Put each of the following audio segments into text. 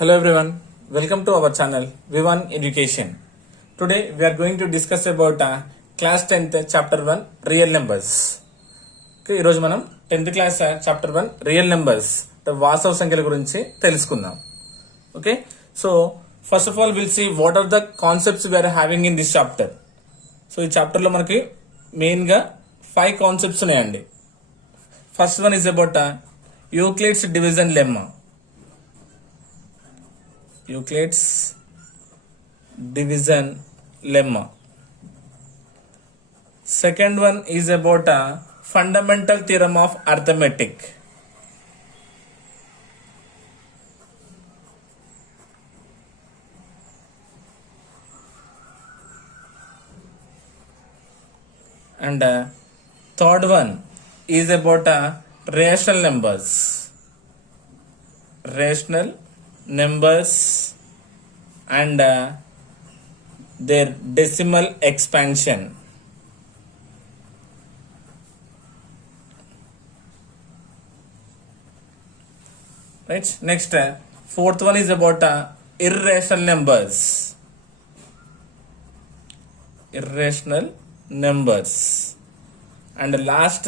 Hello everyone, welcome to our channel V1 Education. Today we are going to discuss about class 10th chapter 1 real numbers. Okay, ఈ రోజు మనం 10th class chapter 1 real numbers వాస్తవ సంఖ్యల గురించి తెలుసుకుందాం. Okay, so first of all we'll see what are the concepts we are having in this chapter. So ఈ చాప్టర్ లో మనకి మెయిన్ గా 5 కాన్సెప్ట్స్ ఉన్నాయండి. First one is about Euclid's division lemma. Euclid's division lemma. Second one is about a fundamental theorem of arithmetic. And third one is about rational numbers. Rational numbers and their decimal expansion. Right, next fourth one is about irrational numbers. Irrational numbers. And last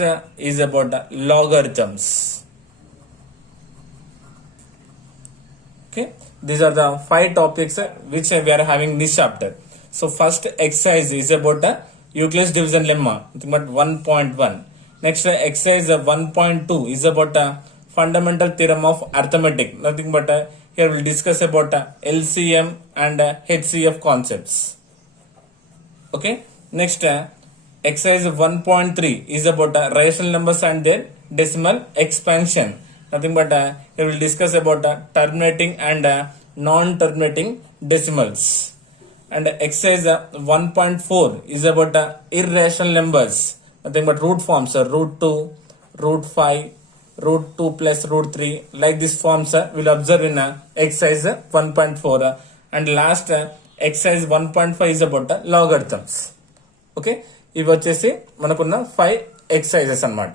is about logarithms. Okay, these are the 5 topics which we are having in this chapter. So first exercise is about the Euclid's division lemma, nothing but 1.1. Next exercise 1.2 is about fundamental theorem of arithmetic, nothing but here we'll discuss about LCM and HCF concepts. Okay, next exercise 1.3 is about rational numbers and their decimal expansion. Nothing but we will discuss about terminating and non-terminating decimals. And exercise 1.4 is about irrational numbers. Nothing but root forms, root 2, root 5, root 2 plus root 3. Like these forms we'll observe in exercise 1.4. And last exercise 1.5 is about logarithms. Okay, ఇవి వచ్చేసి మనకున్న 5 exercises అన్నమాట.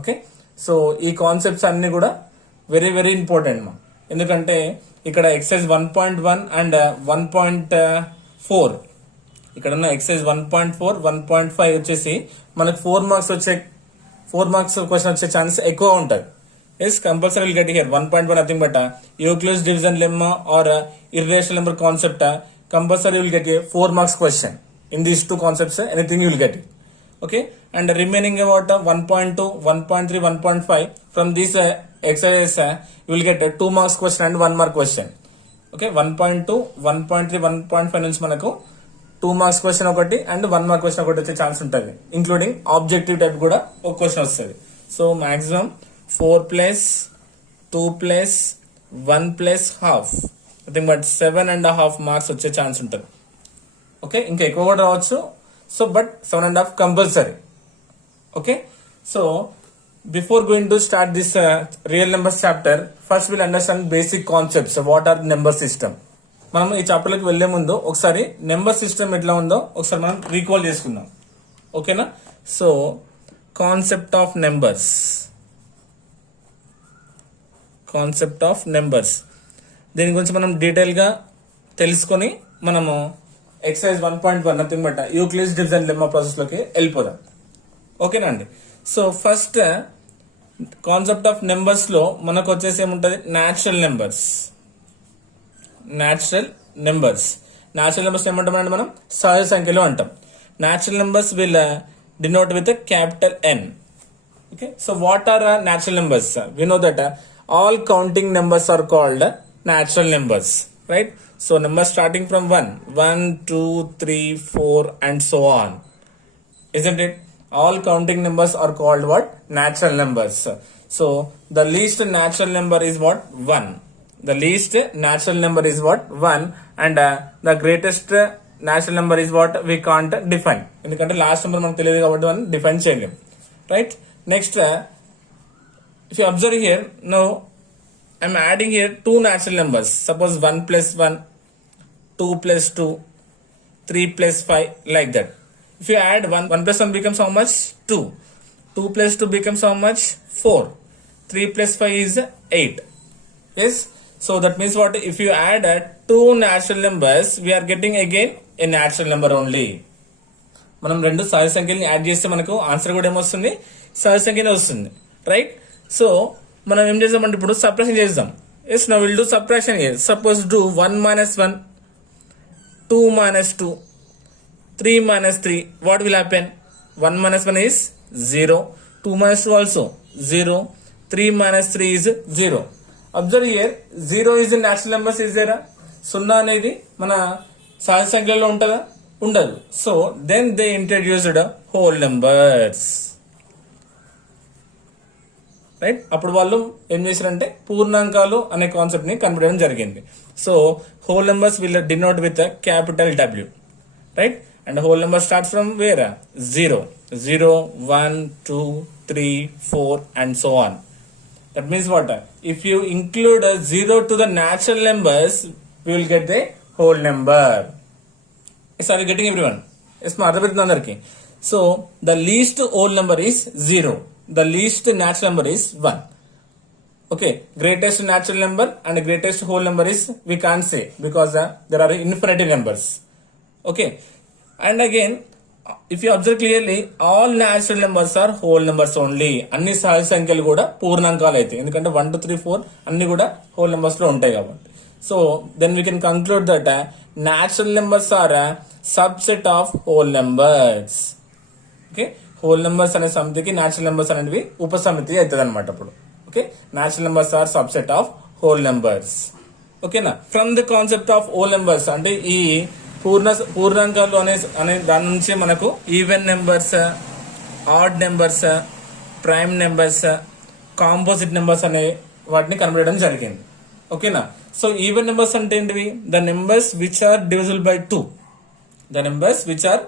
Okay, so ఈ కాన్సెప్ట్స్ అన్ని కూడా very very important మా, ఎందుకంటే ఇక్కడ ఎక్సైజ్ 1.1 అండ్ 1.4 ఇక్కడ ఉన్న ఎక్సైజ్ 1.4 1.5 వచ్చేసి మనకు 4 మార్క్స్ క్వశ్చన్ వచ్చే ఛాన్స్ ఎక్కువ ఉంటుంది. Yes, compulsory will get here 1.1 nothing but Euclid's division lemma or irrational number concept compulsory will get 4 marks question in these 2 concepts, anything you will get it. Okay, and remaining about 1.2, 1.3, 1.5 from these exercises you will get a 2 marks question and 1 mark question. Okay, 1.2, 1.3, 1.5 నుంచి మనకు 2 marks question ఒకటి and 1 mark question ఒకటి వచ్చే ఛాన్స్ ఉంటుంది, including objective type కూడా ఒక క్వశ్చన్ వస్తుంది. So maximum 4 plus 2 plus 1 plus half, I think but 7.5 మార్క్స్ వచ్చే ఛాన్స్ ఉంటుంది. ఓకే, ఇంకా ఎక్కువ కూడా రావచ్చు. So but 7.5 compulsory. Okay, so before going to start this real numbers chapter, first we'll understand basic concepts. What are number system? మనం ఈ చాప్టర్ లోకి వెళ్లే ముందు ఒకసారి నెంబర్ సిస్టమ్ ఎట్లా ఉందో ఒకసారి మనం రీకాల్ చేసుకుందాం. ఓకేనా, సో కాన్సెప్ట్ ఆఫ్ నెంబర్స్ దీని గురించి మనం డీటెయిల్ గా తెలుసుకొని మనము exercise 1.1 nothing but Euclid's division lemma process లోకి వెళ్ళిపోదాం. ఓకేనా అండి. So first concept of numbers లో మనకు వచ్చేసి ఏముంటది, న్యాచురల్ నెంబర్స్ ఏమంటామంటే మనం సహజ సంఖ్యలు అంటాం. Natural numbers will denote with capital N. Okay, so what are natural numbers? We know that all counting numbers are called natural numbers, right? So numbers starting from 1, 2, 3, 4 and so on, isn't it? All counting numbers are called what? Natural numbers. So the least natural number is what? 1. The least natural number is what? 1. And the greatest natural number is what? We can't define. ఎందుకంటే last number మనకు తెలియదు కాబట్టి మనం డిఫైన్ చేయలేం, right? Next if you observe here, now I'm adding here 2 natural numbers. Suppose 1 plus 1, 2 plus 2, 3 plus 5, like that. If you add 1 plus 1 becomes how much? 2. 2 plus 2 becomes how much? 4. 3 plus 5 is 8. Yes. So that means what? If you add two natural numbers, we are getting again a natural number only. మనం రెండు సహజ సంఖ్యల్ని యాడ్ చేస్తే మనకు ఆన్సర్ కూడా ఏమొస్తుంది, సహజ సంఖ్యనే వస్తుంది, రైట్? సో మనం ఏం చేద్దామంటే ఇప్పుడు సబ్ట్రాక్షన్ చేద్దాం. Yes, now will do subtraction here. Suppose do 1 minus 1, 2 minus 2, 3 minus 3. What will happen? 1 minus 1 is 0, 2 minus 2 also 0, 3 minus 3 is 0. Observe here, 0 is in natural numbers, is there? సున్నా అనేది మన సహజ సంఖ్యలో ఉంటుందా? ఉండదు. So then they introduced whole numbers, right? అప్పుడు వాళ్ళు ఏం చేశారంటే పూర్ణాంకాలు అనే కాన్సెప్ట్ ని కనిపెట్టడం జరిగింది. So whole numbers will denote with capital W, right? And whole number starts from where? 0, 0, 1, 2, 3, 4 and so on. That means what? If you include a 0 to the natural numbers, we will get the whole number. Yes, are you getting everyone? Yes, ma adha andarki. So the least whole number is 0. The least natural number is 1. Okay, greatest natural number and greatest whole number is we can't say because there are infinite numbers. Okay, and again, if you observe clearly, all natural numbers are whole numbers only. అన్ని సహజ సంఖ్యలు కూడా పూర్ణాంకాలు అయితే, ఎందుకంటే 1, 2, 3, 4 అన్ని కూడా whole numbers లో ఉంటాయి కాబట్టి. So then we can conclude that natural numbers are a subset of whole numbers. Okay, whole numbers అనే సమితికి natural numbers అనేవి ఉపసమితి అవుతుంది అనమాట. అప్పుడు okay, natural numbers are subset of whole numbers. ఓకేనా? From the concept of whole numbers అంటే ఈ పూర్ణాంకాలు అనే దాని నుంచి మనకు even numbers, odd numbers, prime numbers, composite numbers అనే వాటిని కనబడడం జరిగింది. ఓకేనా? సో ఈవెన్ నెంబర్స్ అంటే ఏంటివి? The numbers which are divisible by 2. The numbers which are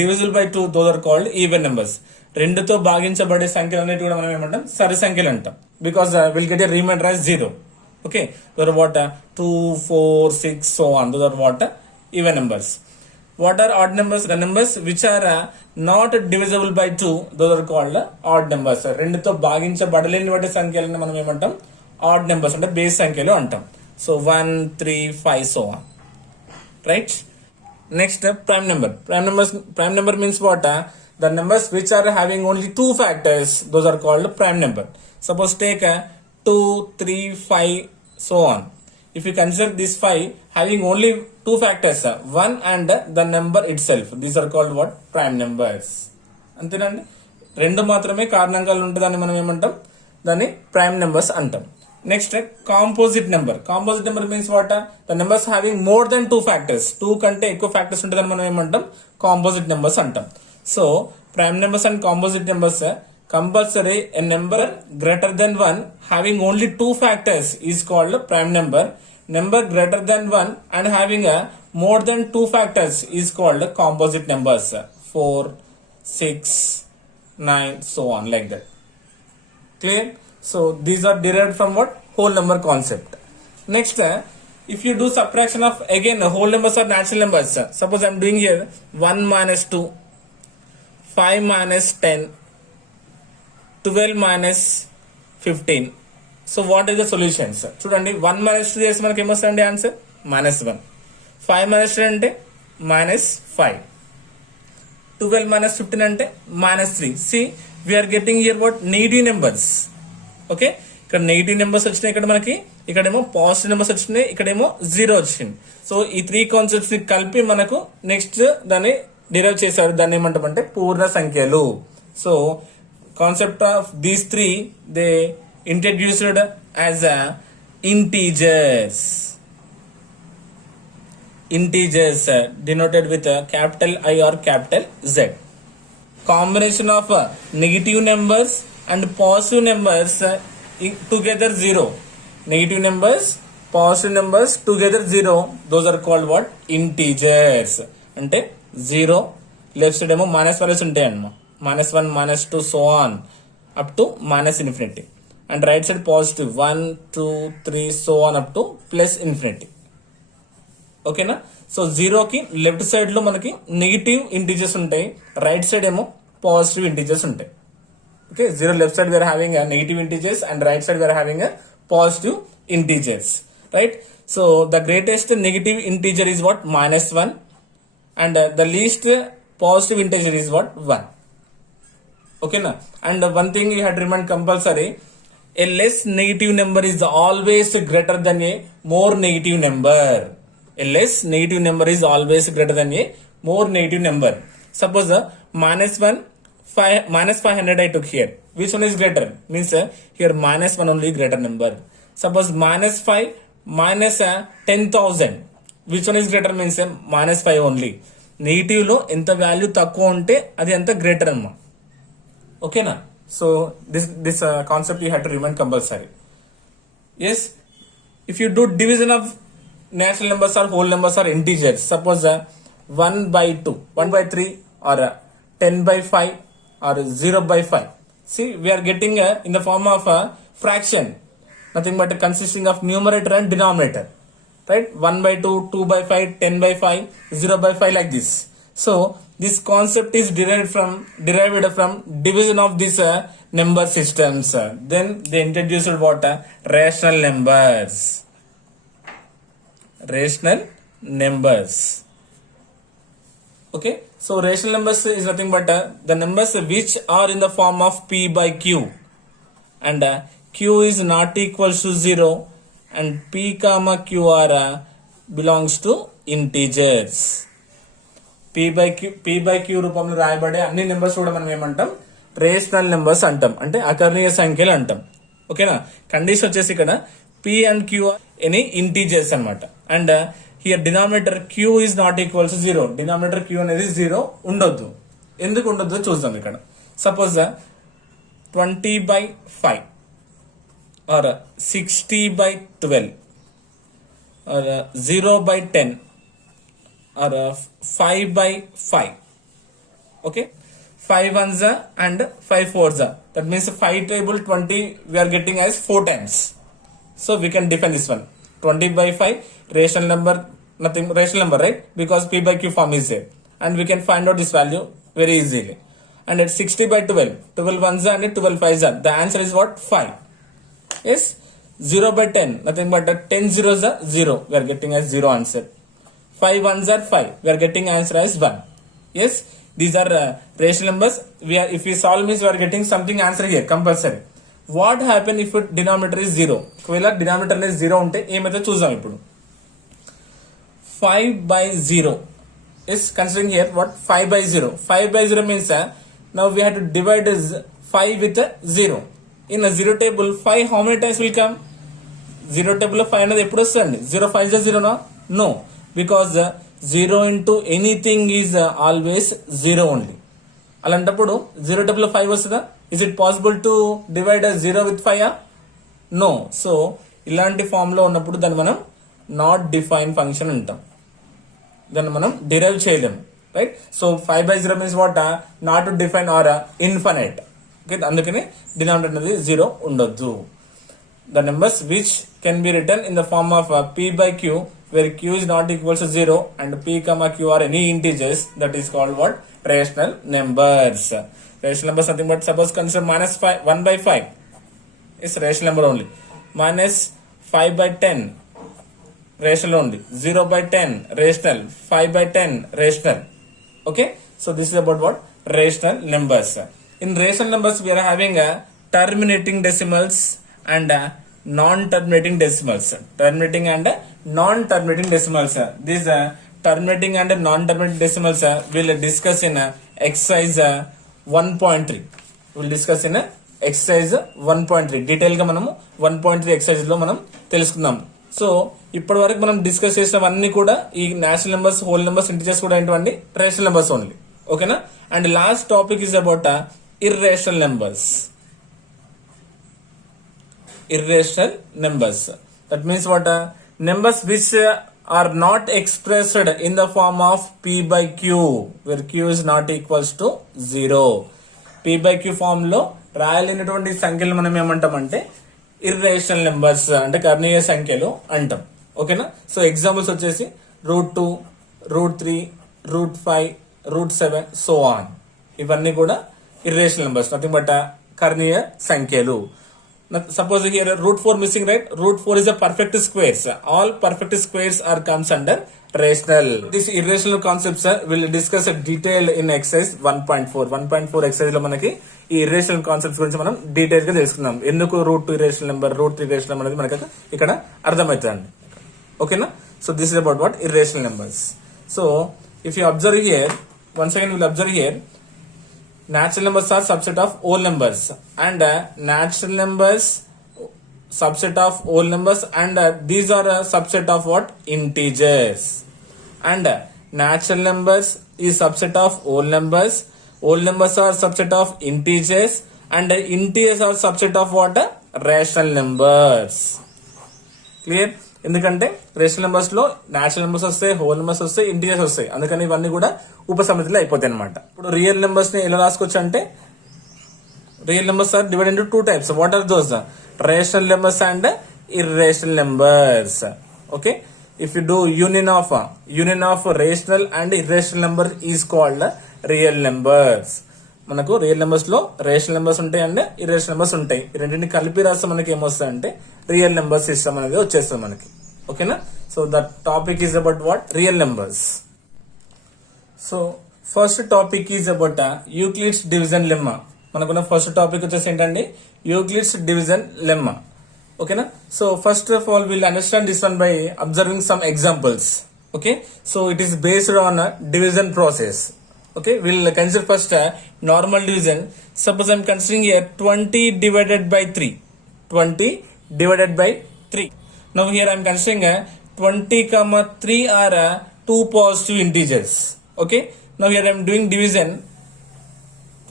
divisible by 2, those are called even numbers. రెండుతో భాగించబడే సంఖ్యలు అనేవి కూడా మనం ఏమంటాం? సరి సంఖ్యలు అంటాం. Because will get a reminder as 0. Okay, those are what? 2, 4, 6 so on. Those are what? Even numbers. What are odd numbers? The numbers which are not divisible by 2, those are called odd numbers. రెండుతో భాగించబడలేని వాటి సంఖ్యలను మనం ఏమంటాం? Odd numbers అంటే బేస్ సంఖ్యలు అంటాం. సో 1, 3, 5 so on. Right? Next, prime number. Prime number means what? The numbers which are having only 2 factors, those are called prime number. Suppose take 2, 3, 5 so on. If you consider this 5 having only 2 factors, 1 and the number itself, these are called what? Prime numbers. అంతేనండి, రెండు మాత్రమే కారణాంకాలు ఉంటే దాన్ని మనం ఏమంటాం? దాన్ని prime numbers అంటాం. Next, composite number. Composite number means what? The numbers having more than 2 factors. 2 కంటే ఎక్కువ ఫ్యాక్టర్స్ ఉంటే దాన్ని మనం ఏమంటాం? కాంపోజిట్ నెంబర్స్ అంటాం. So prime numbers and composite numbers, compulsory a number greater than 1 having only 2 factors is called prime number. Number greater than 1 and having a more than 2 factors is called composite numbers. 4, 6, 9 so on, like that. Clear? So these are derived from what? Whole number concept. Next, if you do subtraction of, again, whole numbers are natural numbers. Suppose I am doing here 1 minus 2, 5 minus 10, 12 minus 15. So what is the solutions? చూడండి, 1 minus 2 చేస్తే మనకి ఏమొస్తుంది ఆన్సర్? -1. 5 minus 10 అంటే -5. 12 minus 15 అంటే -3. See, we are getting here what? Negative numbers. Okay, ఇక్కడ negative numbers వచ్చినాయి, ఇక్కడ మనకి ఇక్కడేమో పాజిటివ్ నెంబర్స్ వచ్చినాయి, ఇక్కడేమో 0 వచ్చింది. సో ఈ 3 కాన్సెప్ట్స్ ని కలిపి మనకు నెక్స్ట్ దాన్ని డిరైవ్ చేశారు. దాన్ని ఏమంటామంటే పూర్ణ సంఖ్యలు. So concept of these 3 they introduced as integers. Integers denoted with a capital I or capital Z. Combination of negative numbers and positive numbers together 0. Negative numbers, positive numbers together 0. Those are called what? Integers. అంటే 0 left side ఏమో minus values ఉంటాయి అన్నమాట. -1, -2 so on up to minus infinity, and right side positive 1, 2, 3 so on up to plus infinity. ఓకేనా? So 0 కి left side లో మనకి negative integers ఉంటాయి, right side ఏమో పాజిటివ్ ఇంటీజర్స్ ఉంటాయి. Okay, 0 left side we are having negative integers and right side we are having positive integers. right? So the greatest negative integer is what? -1, and the least positive integer is what? 1. Okay na? And one thing you had to remind compulsory, a less negative number is always greater than a more negative number. A less negative number is always greater than a more negative number. Suppose -500 I took here. Which one is greater? Means here -1 only greater number. Suppose -5 minus 10,000. Which one is greater? Means -5 only. Negative లో ఎంత వాల్యూ తక్కువ ఉంటే అది ఎంత greater అమ్మా. ఓకేనా? So this concept you have to remind compulsory. Yes, if you do division of natural numbers or whole numbers or integers, suppose 1/2, 1/3 or 10/5 or 0/5. See, we are getting in the form of a fraction, nothing but consisting of numerator and denominator, right? 1/2, 2/5, 10/5, 0/5, like this. So this concept is derived from division of these number systems. Then they introduced what? Rational numbers. Rational numbers. Okay, so rational numbers is nothing but the numbers which are in the form of p by q, and q is not equals to 0, and p comma q are belongs to integers. p by q రూపంలో రాయబడే అన్ని నెంబర్స్ కూడా మనం ఏమంటాం? Rational numbers అంటాం, అంటే అకర్ణీయ సంఖ్యలు అంటాం. ఓకేనా? కండిషన్ వచ్చేసి ఇక్కడ p and q any integers అన్నమాట. And here denominator q is not equals to 0. Denominator q అనేది 0 ఉండొద్దు. ఎందుకు ఉండొద్దు చూద్దాం ఇక్కడ. సపోజ్ 20/5 or 60/12 or 0/10 or 5/5. Okay, 5 ones and 5 fours. That means 5 table 20 we are getting as 4 times. So we can define this one. 20/5 rational number, nothing rational number, right? Because p by q form is there, and we can find out this value very easily. And at 60/12, 12 ones and 12 fives are. The answer is what? 5. Yes. 0/10, nothing but 10 zeros are 0. We are getting as 0 answer. 5 ones are 5. We are getting answer as 1. Yes. These are rational numbers. If we solve means we are getting something answer here compulsory. What happen if denominator is 0? ఒకవేళ డినామినేటర్ అనేది 0 ఉంటే ఏమైతే చూద్దాం ఇప్పుడు. 5/0 is considering here what? 5/0. 5/0 means now we have to divide 5 with 0. In a 0 table 5 how many times will come? 0 table లో 5 అనేది ఎప్పుడు వస్తుంది? 0 5 is 0 no, because 0 into anything is always 0 only. అలాంటప్పుడు 0 table లో 5 వస్తుందా? Is it possible to divide 0 with 5? No. So ఇలాంటి ఫామ్ లో ఉన్నప్పుడు దాన్ని మనం నాట్ డిఫైన్ ఫంక్షన్ అంటాం. దాన్ని మనం డిరైవ్ చేయలేము, right? So 5/0 means what? Not define or infinite. Okay, అందుకని డినామినేటర్ అనేది 0 ఉండొద్దు. The numbers which can be written in the form of p by q, where q is not equal to 0 and p comma q are any integers, that is called what? Rational numbers. Rational numbers nothing but, suppose consider -5, 1/5 is rational number only. -5/10 rational only. 0/10 rational. 5/10 rational. Okay, so this is about what? Rational numbers. In rational numbers we are having terminating decimals and non-terminating decimals. Terminating and non-terminating decimals. These terminating and non-terminating decimals we'll discuss in exercise 1.3. We'll discuss in exercise 1.3. డీటెయిల్ గా మనము 1.3 ఎక్సర్సైజ్ లో మనం తెలుసుకుందాం. సో ఇప్పటి వరకు మనం డిస్కస్ చేసినవన్నీ కూడా ఈ national numbers, whole numbers, integers కూడా ఏంటండి? Rational numbers only. ఓకేనా? And last topic is about irrational numbers. Irrational numbers, that means what? Numbers which are not expressed in the form of p by q, where q is not equals to 0. p by q form లో రాయలేనటువంటి సంఖ్యలు మనం ఏమంటామంటే irrational numbers, అంటే కర్ణీయ సంఖ్యలు అంటాం. ఓకేనా? సో ఎగ్జాంపుల్స్ వచ్చేసి √2, √3, √5, √7 సో ఆన్. ఇవన్నీ కూడా ఇర్రేషనల్ నెంబర్స్, నథింగ్ బట్ కర్ణీయ సంఖ్యలు. Suppose here root 4 missing, right? Root 4 is a perfect squares. All perfect squares are comes under rational. This irrational concepts will discuss a detail in exercise 1.4. 1.4 exercise లో మనకి ఈ irrational concepts గురించి మనం డీటెయిల్ గా తెలుసుకుందాం. ఎందుకు root 2 irrational number, root 3 irrational number అనేది మనకి ఇక్కడ అర్థమవుతుంది. ఓకేనా? So this is about what? Irrational numbers. So if you observe here, once again we will observe here, natural numbers are subset of whole numbers, and natural numbers subset of whole numbers, and these are a subset of what? Integers. And natural numbers is subset of whole numbers. Whole numbers are subset of integers, and integers are subset of what? Rational numbers. Clear? ఎందుకంటే rational numbers లో natural numbers వస్తాయి, whole numbers వస్తాయి, ఇంటీజర్స్ వస్తాయి. అందుకని ఇవన్నీ కూడా ఉపసమితిలో అయిపోతాయి అనమాట. ఇప్పుడు రియల్ నెంబర్స్ ని ఎలా రాసుకోవచ్చు అంటే, real numbers are divide into two types. What are those? Rational numbers and irrational numbers. Okay, if you do union of rational and irrational number is called real numbers. మనకు real numbers లో rational numbers ఉంటాయి and irrational numbers ఉంటాయి. ఈ రెండింటిని కలిపి రాస్తే మనకి ఏమొస్తాయి అంటే రియల్ నెంబర్ సిస్టమ్ అనేది వచ్చేస్తుంది మనకి. ఓకేనా? So the topic is about what? Real numbers. So first topic is about Euclid's division lemma. మనకున్న ఫస్ట్ టాపిక్ వచ్చేసి ఏంటండి? Euclid's division lemma. ఓకేనా? So first of all will understand this one by observing some examples. Okay, so it is based on division process. Okay, we'll consider first normal division. Suppose I'm considering here 20 divided by 3. 20 divided by 3. Now here I'm considering 20 comma 3 are two positive integers. Okay, now here I'm doing division.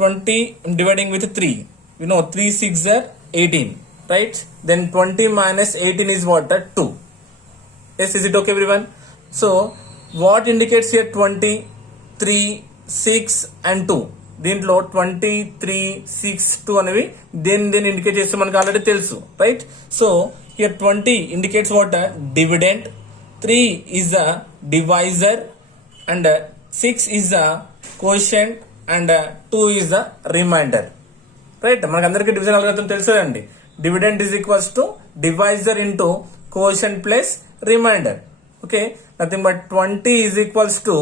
20 I'm dividing with 3. You know 3 6 are 18, right? Then 20 minus 18 is what? 2. Yes, is it okay everyone? So what indicates here 20, 3, 6 and 2? దీంట్లో 20, 3, 6, 2 అనేవి దేని ఇండికేట్ చేస్తే మనకు ఆల్రెడీ తెలుసు, right? So here 20 indicates what? Dividend. 3 is a divisor, and 6 is a quotient, and 2 is a remainder. Right, మనకు అందరికీ division algorithm తెలుసండి. Dividend is equals to divisor into quotient plus remainder. Okay, nothing but 20 is equals to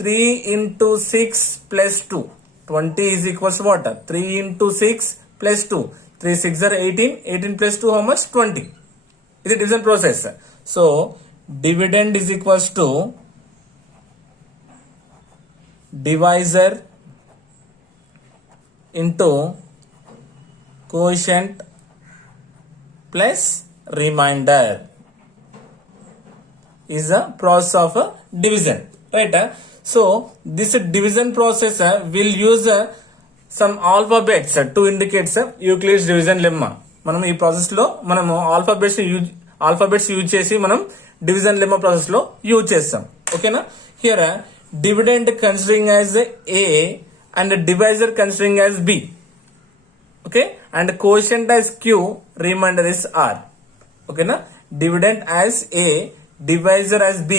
3 into 6 plus 2. 20 is equals to what? 3 into 6 plus 2. 3 6 are 18. 18 plus 2 how much? 20. Is a division process. So dividend is equals to divisor into quotient plus remainder is a process of division, right? So this division process will use some alphabets to indicate Euclid's division lemma. మనం ఈ ప్రాసెస్ లో మనము alphabets use చేసి మనం division lemma process లో యూజ్ చేస్తాం. ఓకేనా? Here dividend considering as A and divisor considering as B. Okay, and quotient as Q, remainder is R. Okay na? Dividend as A, divisor as B,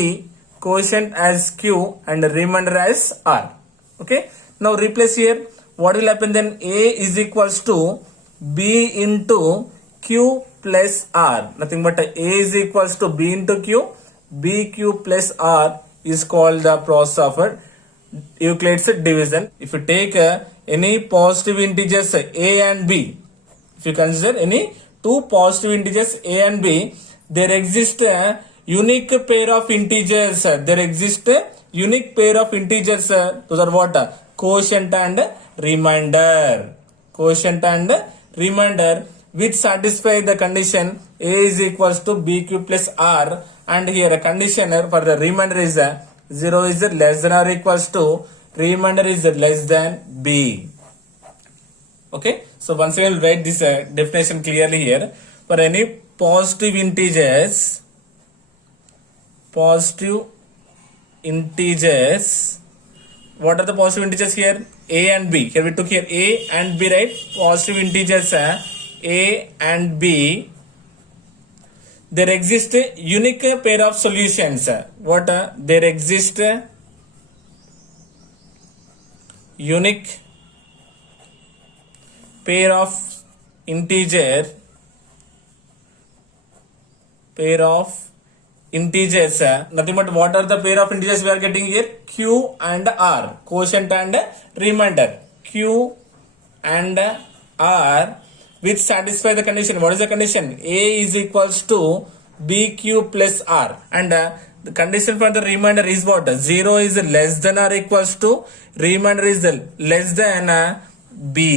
quotient as Q, and remainder as R. Okay, now replace here. What will happen then? A is equals to B into Q plus R. Nothing but A is equals to B into Q. BQ plus R is called the process of Euclid's division. If you take any positive integers A and B, if you consider any two positive integers A and B, there exists a unique pair of integers. There exists a unique pair of integers. Those are what? Quotient and remainder. Quotient and remainder which satisfy the condition A is equals to BQ plus R, and here a condition for the remainder is 0 is less than or equals to, remainder is less than B. Okay, so once again we'll write this definition clearly here. For any positive integers, what are the positive integers here? A and B. Here we took here A and B, right? Positive integers A and B. There exists a unique pair of solutions. What? There exists a unique pair of integer pair of integers, nothing but what are the pair of integers we are getting here? Q and R, quotient and remainder. Q and R which satisfy the condition. What is the condition? A is equals to BQ plus R, and the condition for the remainder is what? 0 is less than or equals to, remainder is less than B.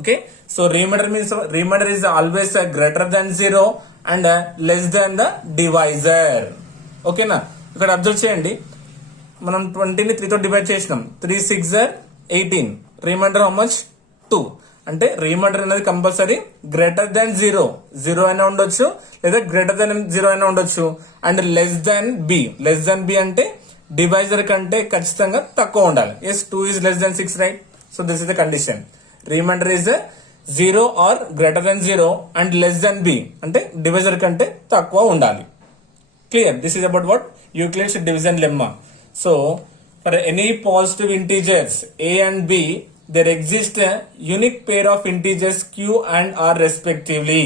Okay, so remainder means remainder is always greater than 0 and less than the divisor. Okay na, ఇక్కడ అబ్జర్వ్ చేయండి, మనం 20ని 3 తో డివైడ్ చేసినాం. 3 6 18, reminder how much? 2. అంటే రిమైండర్ అనేది compulsory greater than 0 అయినా ఉండొచ్చు, లేదా గ్రేటర్ దాన్ 0 అయినా ఉండొచ్చు, and less than B. Less than B అంటే డివైజర్ కంటే ఖచ్చితంగా తక్కువ ఉండాలి. Yes, 2 is less than 6, right? So this is the condition. Remainder is 0 or greater than 0 and less than B అంటే డివైజర్ కంటే తక్కువ ఉండాలి. Clear? This is about what? Euclid's division lemma. So for any positive integers A and B, there exists a unique pair of integers Q and R respectively.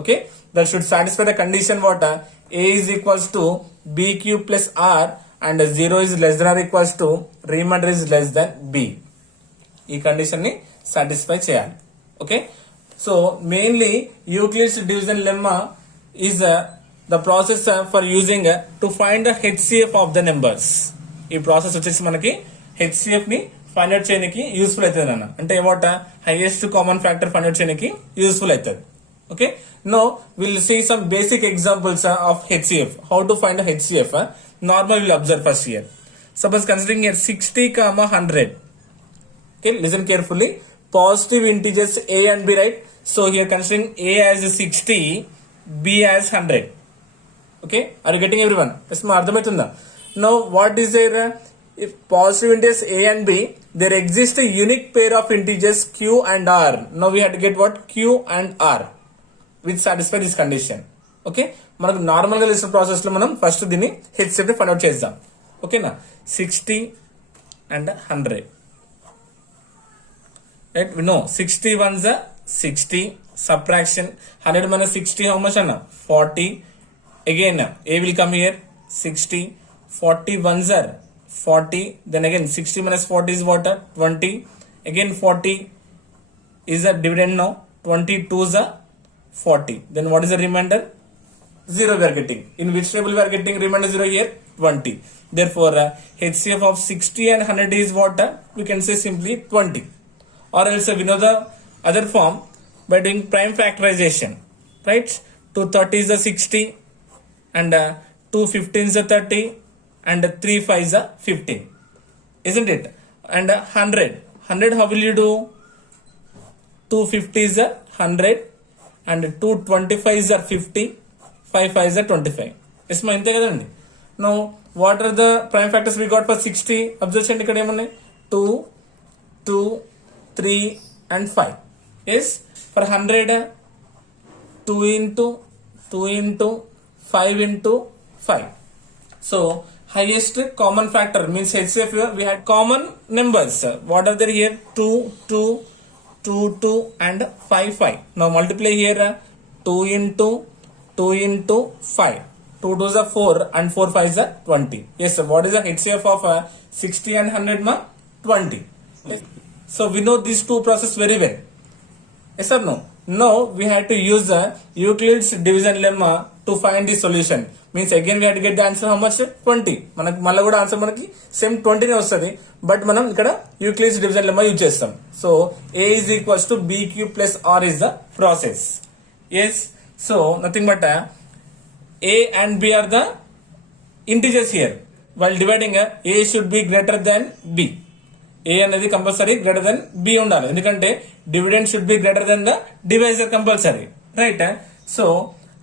Okay, that should satisfy the condition what? A is equals to BQ plus R and 0 is less than or equals to remainder is less than B. ఈ కండిషన్ ని సాటిస్ఫై చేయాలి. Okay, so mainly Euclid's division lemma is the process for using to find the HCF of the numbers. ఈ ప్రాసెస్ వచ్చేసి మనకి HCF ని find out చేయడానికి useful అవుతుంది అన్న. అంటే ఏమోట? Highest common factor find out చేయడానికి యూస్ఫుల్ అవుతుంది. Okay, no will see some basic examples of HCF. How to find HCF? Normal will observe first year. Suppose considering here 60, 100. Okay, listen carefully. Positive integers A and B, right? So here considering A as 60, B as 100. Okay, are you getting everyone? Yes, ma ardhamaitunda. Now what is there? If positive integers A and B, there exists a unique pair of integers Q and R. Now we have to get what? Q and R which satisfy this condition. Okay, మనకు నార్మల్ గా list process లో మనం ఫస్ట్ దీన్ని HCF ని find out చేద్దాం. ఓకేనా? 60 and 100. Right, we know 60 ones are 60, subtraction 100 minus 60 how much? 40. Again A will come here, 60, 40 ones are 40, then again 60 minus 40 is what? 20. Again 40 is a dividend now, 22 is a 40. Then what is the remainder? 0 we are getting. In which table we are getting remainder 0 here? 20. Therefore HCF of 60 and 100 is what? We can say simply 20. Or else we know the other form by doing prime factorization, right? 2 30 is a 60 and 2 15 is a 30 and 3 5 is a 15, isn't it? And 100 how will you do? 250 is a 100 and 225 is a 50, 5 5 is a 25. Yes ma, inte kadandi. Now what are the prime factors we got for 60? Observe cheyandi, ikkada em unnai? 2 2 3 and 5. Yes, for 100 2 into 2 into 5 into 5. So highest common factor means HCF here we had common numbers. What are there here? 2 2 2 2 and 5 5. Now multiply here 2 into 2 into 5. 2 2s are 4 and 4 5s are 20. Yes, so what is the HCF of 60 and 100 ma? 20. Yes. So we know these two processes very well. Yes or no? Now we had to use the Euclid's division lemma to find the solution. Means again we had to get the answer how much? 20. మనకి మళ్ళీ కూడా ఆన్సర్ మనకి సేమ్ 20 నే వస్తుంది, బట్ మనం ఇక్కడ Euclid's division lemma use చేస్తాం. So A is equals to BQ plus R is the process. Yes, so nothing but A and B are the integers here. While dividing A should be greater than B. A అనేది compulsory greater than B ఉండాలి, ఎందుకంటే dividend should be greater than the divisor compulsory, right? So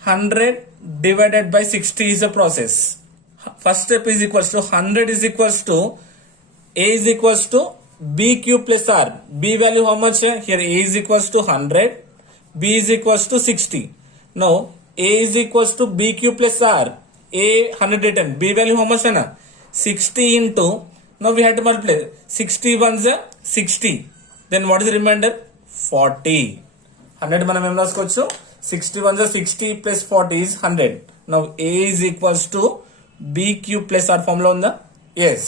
100 divided by 60 is a process. First step is equals to 100 is equals to A is equals to BQ plus R. B value how much? Here A is equals to 100, B is equals to 60. Now A is equals to BQ plus R. A 100 written, B value how much? 60 into, now we have to multiply 60 ones 60, then what is the remainder? 40. 100 మనం ఏం రాసుకోవచ్చు? 60 ones are 60 plus 40 is 100. Now A is equals to BQ plus R formula ఉందా? Yes.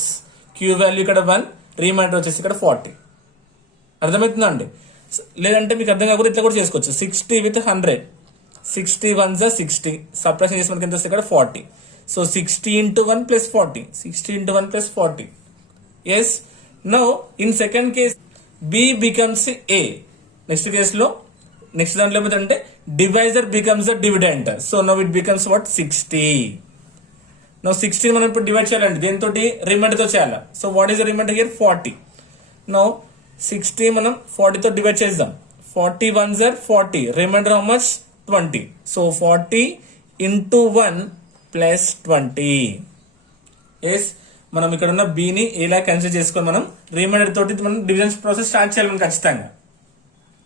Q value ఇక్కడ 1, రిమైండర్ వచ్చేసి ఇక్కడ 40. అర్థమవుతుందా అండి? లేదంటే మీకు అర్థం కాకపోతే ఇట్లా కూడా చేసుకోవచ్చు. 60 with 100. 60 ones are 60. సబ్ట్రాక్షన్ చేసి మనకి ఎంత వస్తుంది ఇక్కడ 40. సో 60 into 1 plus 40. 60 into 1 plus 40. Yes. Now in second case B becomes A. Next కేసులో నెక్స్ట్ దాంట్లో ఏమిటంటే divisor becomes the dividend. So now it becomes what 60. Now 60 మనం ఇప్పుడు డివైడ్ చేయాలండి దేంతో, రిమైండర్ తో చేయాలి. So what is the remainder here 40. Now 60 మనం 40 తో డివైడ్ చేద్దాం. 40 ones are 40. Remainder how much 20. So 40 into 1 plus 20. Yes, మనం ఇక్కడ ఉన్న B ని ఇలా కన్సిడర్ చేసుకొని మనం రిమైండర్ తోటి మనం డివిజన్ ప్రాసెస్ స్టార్ట్ చేయాలి మనం ఖచ్చితంగా.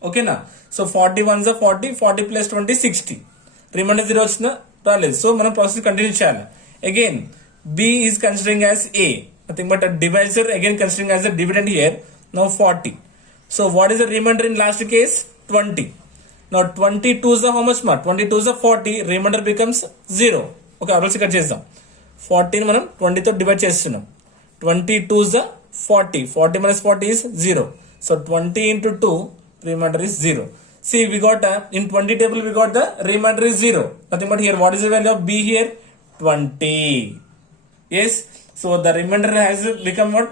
ఓకేనా? So 40 ones are 40. 40 plus 20 60. Remainder 0 వచ్చిందా? రాలేదు. సో మనం ప్రాసెస్ కంటిన్యూ చేయాలి. Again B is considering as A, nothing but a divisor again considering as a dividend here. Now 40. So what is the remainder in last case? 20. Now 22 is the how much more? 22 is the 40. Remainder becomes 0. Okay, అప్పుడు ఇక్కడ చేద్దాం. 40 మనం 20 తో డివైడ్ చేస్తున్నాం. 22 is the 40. 40 minus 40 is 0. So 20 into 2, remainder is 0. See, we got in 20 table we got the remainder is 0. Nothing but here what is the value of B here? 20. Yes. So the remainder has become what?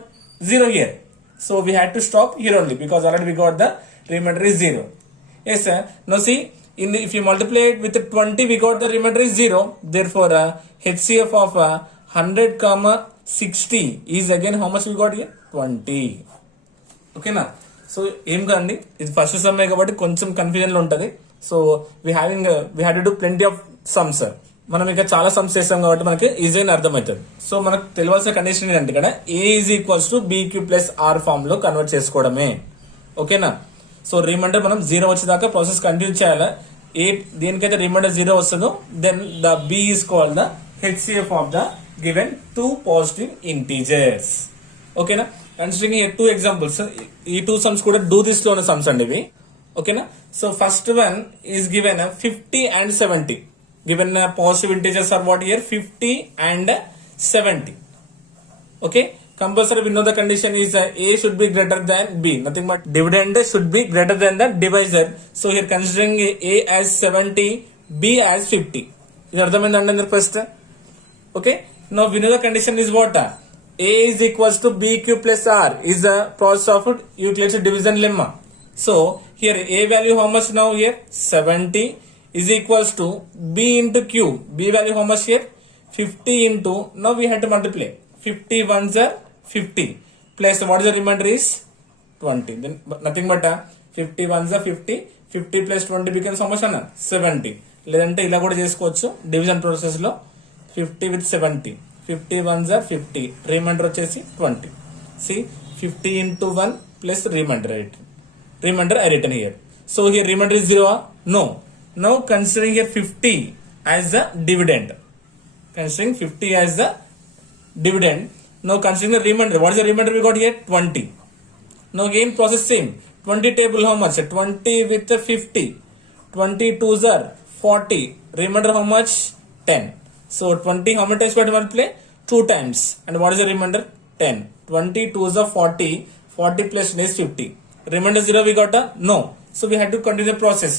0 here. So we had to stop here only because already we got the remainder is 0. Yes sir. Now see, if you multiply it with 20 we got the remainder is 0. Therefore HCF of 100 comma 60 is again how much we got here? 20. Okay na? So ఏం కాదండి, ఇది first some కాబట్టి కొంచెం కన్ఫ్యూజన్ లో ఉంటది. So we had to do plenty of sums. మనం ఇంకా చాలా సమ్స్ చేస్తాం కాబట్టి మనకి ఈజీగా అర్థమవుతుంది. సో మనకు తెలియాల్సిన కండిషన్ ఏంటంటే ఇక్కడ A is equals to BQ plus R form లో కన్వర్ట్ చేసుకోవడమే. ఓకేనా? సో రిమైండర్ మనం 0 వచ్చేదాకా ప్రాసెస్ కంటిన్యూ చేయాలి. దేనికైతే రిమైండర్ 0 వస్తుందో then the B is called the HCF of the given 2 positive integers. ఓకేనా? Considering here 2 examples, ఈ 2 sums కూడా do this లోనే sums అండి ఇవి. ఓకేనా? So first one is given 50 and 70. Given positive integers are what here 50 and 70. Okay, compulsory we know the condition is A should be greater than B. Nothing but dividend should be greater than the divisor. So here considering A as 70, B as 50. ఇది అర్థమైందండి అందరు first. Okay, now we know the condition is what? A is equals to BQ plus R is the process of Euclid's division lemma. So here A value how much now here? 70 is equals to B into Q. B value how much here? 50 into, now we have to multiply. 50 ones are 50 plus what is the remainder is 20. Then nothing but 50 ones are 50. 50 plus 20 becomes how much? 70. లేదంటే ఇలా కూడా చేసుకోవచ్చు division process లో. 50 with 70. 50 ones are 50. Remainder వచ్చేసి 20. See, 50 into 1 plus remainder. Remainder I written here. So here remainder is 0? No. Now considering here 50 as the dividend. Considering 50 as the dividend. Now considering the remainder. What is the remainder we got here? 20. Now again process same. 20 table how much? 20 with 50. 22s are 40. Remainder how much? 10. So 20 how many times we have to multiply? 2 times. And what is the remainder? 10. 22 is 40. 40 plus 10 is 50. Remainder 0 we got? No. So we had to continue the process.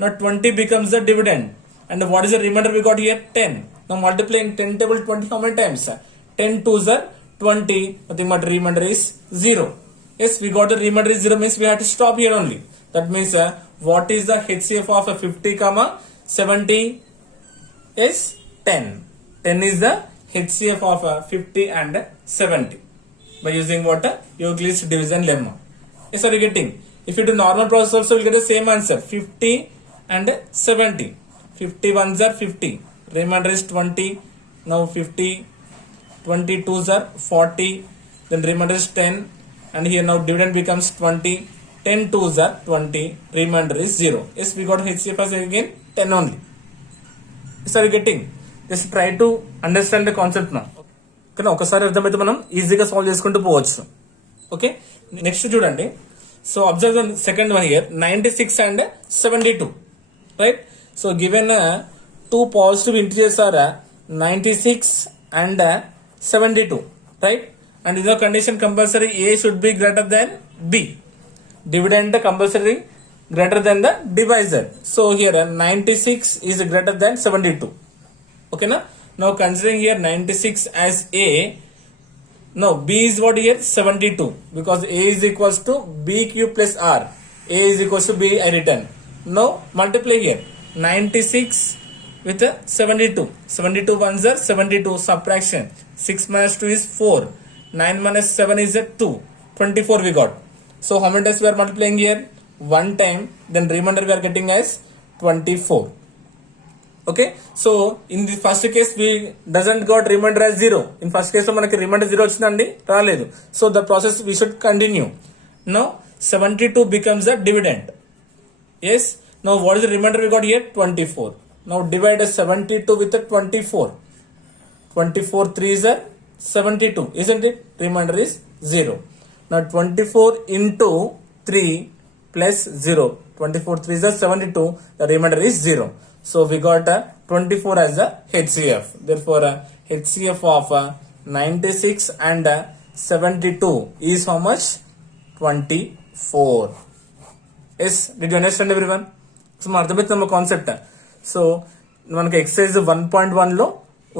Now 20 becomes the dividend. And what is the remainder we got here? 10. Now multiply in 10 table 20 how many times? 10 2s are 20. Nothing but remainder is 0. Yes, we got the remainder is 0 means we have to stop here only. That means what is the HCF of 50 comma 70? Yes, 10. 10 is the HCF of 50 and 70 by using what? Euclid's division lemma. Yes, are you getting? If you do normal process also, you will get the same answer. 50 and 70. 50 ones are 50. Remainder is 20. Now 50. 22s are 40. Then remainder is 10. And here now dividend becomes 20. 10 2s are 20. Remainder is 0. Yes, we got HCF as again 10 only. Yes, are you getting? Just try to understand the concept నా. కానీ ఒకసారి అర్థమైతే మనం ఈజీగా సాల్వ్ చేసుకుంటూ పోవచ్చు. Okay, next చూడండి. So observe the second one here 96 and 72. Right? So given two positive integers are 96 and 72, right? And in the condition compulsory A should be greater than B. Dividend compulsory greater than the divisor. So here 96 is greater than 72. Okay, na? Now considering here 96 as A, now B is what here? 72, because A is equals to B cube plus R. A is equals to B, I written. Now multiply here 96 with 72. 72 ones are 72, subtraction. 6 minus 2 is 4. 9 minus 7 is 2. 24 we got. So how many times we are multiplying here? One time. Then remainder we are getting as 24. Okay, so in the first case we doesn't got remainder as 0. In first case manaki remainder 0 వచ్చిందండి రాలేదు. So the process we should continue. Now 72 becomes a dividend. Yes. Now what is the remainder we got here? 24. Now divide 72 with 24. 24 3 is 72, isn't it? Remainder is 0. Now 24 into 3 plus 0. 24 3 is 72. The remainder is 0. So we got 24 as a HCF. Therefore, HCF of 96 and 72 is how much? 24. Yes, did you understand everyone? So అర్థమవుతుంది మన concept. So మనకి ఎక్సర్సైజ్ 1.1 లో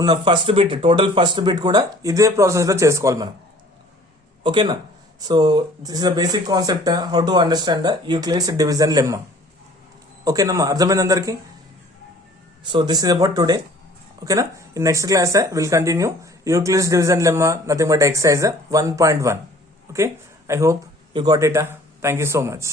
ఉన్న first bit, total first bit కూడా ఇదే ప్రాసెస్ లో చేసుకోవాలి మనం. ఓకేనా? So this is the basic concept how to understand Euclid's division lemma. ఓకేనమ్మా, అర్థమైంది అందరికి? So this is about today. Okay na? In next class we'll continue Euclid's division lemma, nothing but exercise 1.1. Okay, I hope you got it. Thank you so much.